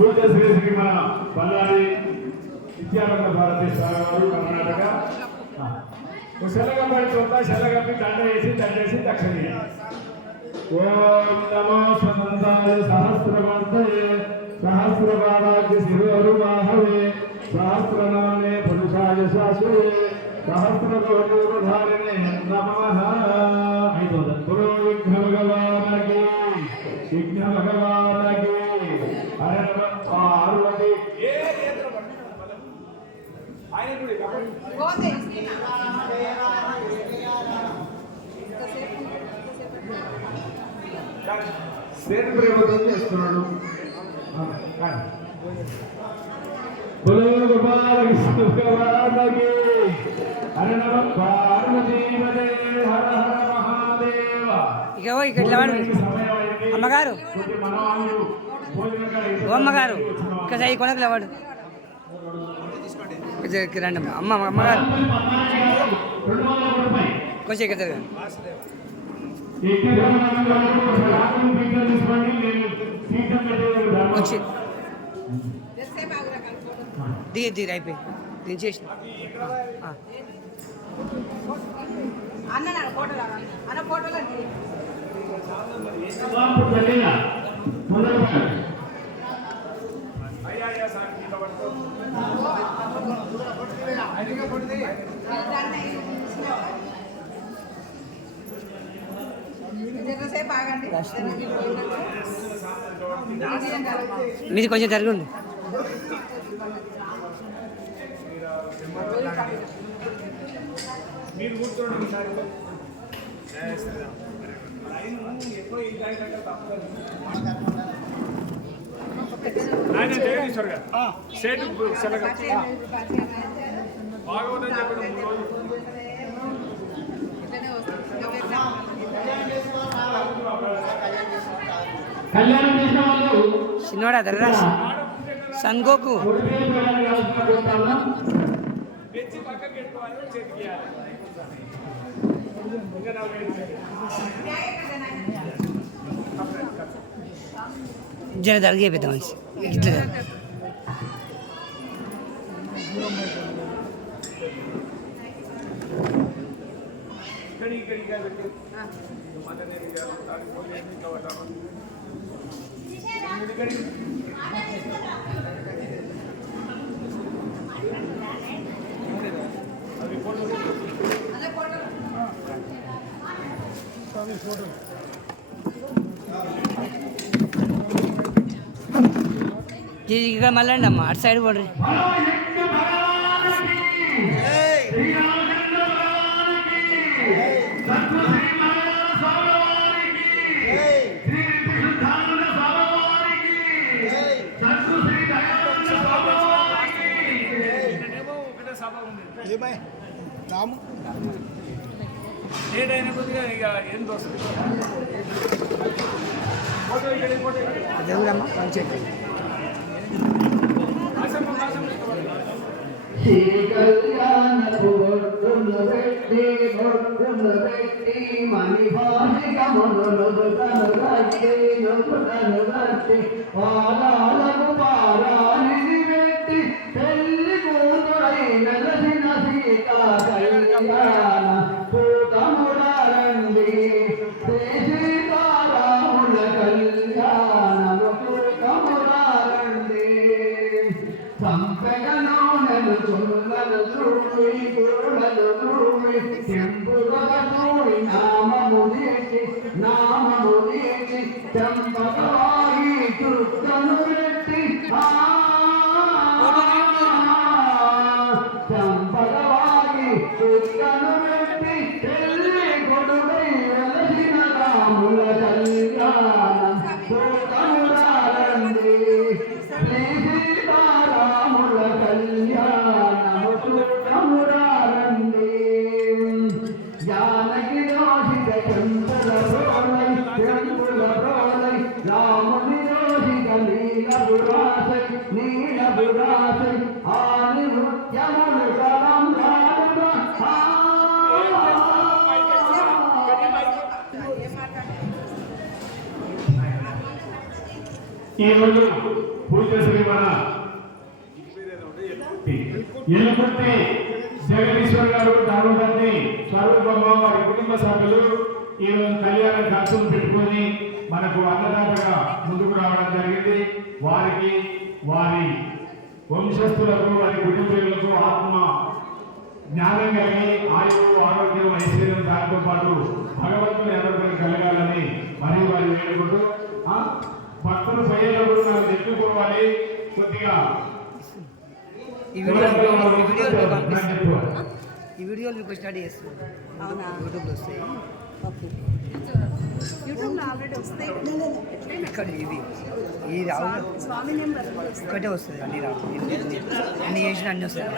సూర్య శ్రీ మన బళ్ళారి విద్యారంగ భారతదేశ కర్ణాటక. శలగపై చొక్క శలగపి దండ వేసి దండ వేసి దక్షిణ ఓం నమో స్వతంత్రాయ శిరోరువాహవే సహస్రనామే పురుషాయ శాశ్వతే సహస్రకోటిధారిణే నమ. గురు విఘ్న భగవానకి విఘ్న భగవానకి హర నమ పార్వతి పోతే సేతు చేస్తున్నాడు గోపాలకృష్ణ భగవానకి హర నమ పార్వతీపదే హర హర మహాదేవ ఇక ఇక్కడ అమ్మగారు. ఓ అమ్మగారు ఇక్కడ ఈ కొనకు లేవాడు ఇక్కడ రండి అమ్మ. అమ్మగారు. కొంచెం ఇక్కడ వచ్చి ఎంతసేపు దిగి దిగి అయిపోయి. దించేసి అన్న నాన్న ఫోటోలు అన్న. అన్న ఫోటోలు మీది కొంచెం జరగండి మీరు కూర్చోండి. ఆయన సేటు సెలగ భాగవతం చెప్పడం మూడు రోజులు ఇట్లనే వస్తుంది కళ్యాణం చేసిన వాళ్ళు చిన్నవాడా దర్రా సన్గోకు తెచ్చి పక్కకి పెట్టుకోవాలి. ఇంకా. జర జరిగే పెద్ద మనిషి ఇట్లా జరగ. ఇక్కడ ఇక్కడ ఇక్కడ పెట్టి మదనేది గారు దానికి పోయి ఎన్ని కవటాలు. ఇక్కడికి. అది ఫోటో ఇక మళ్ళీ అండి అమ్మ అటు సైడ్ పోండి రాము ఏదైనా కొద్దిగా ఇక ఏం దోస్తుంది ఫోటో ఇక్కడ దేవుడమ్మ కొంచెం ఆసమ్మ ఆసమ్మ పెట్టి ఒడ్డును పెట్టి మణి భాషికమును నుదుటను కట్టి నుదుటను కట్టి పాదాలకు పారాణిని పెట్టి పెళ్ళి కూతురై వెలసిన సీతా కళ్యాణ శ్రీ సీతారాముల కళ్యాణము కూతముడారండి సంపెగనోనలు చుల్లలు చూడి చూడలు చూడి చెంపుగూడి నామము నీటి నామము నీటి చంపగవాయి ఆ కొడుకై వెలసిన రాముల ఈరోజు పూజ శ్రీ మన ఎల్లుకుంటి జగదీశ్వర్ గారు ధర్మపత్ని స్వరూపమ్మ వారి కుటుంబ సభ్యులు ఈరోజు కళ్యాణ ఖర్చులు పెట్టుకొని మనకు అన్నదాతగా ముందుకు రావడం జరిగింది. వారికి వారి వంశస్థులకు వారి కుటుంబీకులకు ఆత్మ జ్ఞానం కలిగి ఆయువు ఆరోగ్యం ఐశ్వర్యం దాంతో పాటు భగవంతుని అనుగ్రహం కలగాలని మరియు వారి వేడుకుంటూ ఆ, భక్తులు పోయేటప్పుడు నాకు చెప్పుకోవాలి. కొద్దిగా ఈ వీడియో ఈ వీడియోలు మీకు నాకు పంపిస్తాను చెప్పు. ఈ వీడియోలు మీకు స్టార్ట్ చేస్తాను అవునా? యూట్యూబ్లో వస్తాయి. ఆల్రెడీ వస్తాయి ఇక్కడ ఇవి ఈ రావు స్వామి వస్తుంది అన్ని రావు ఎన్ని చేసినా అన్ని వస్తాయి.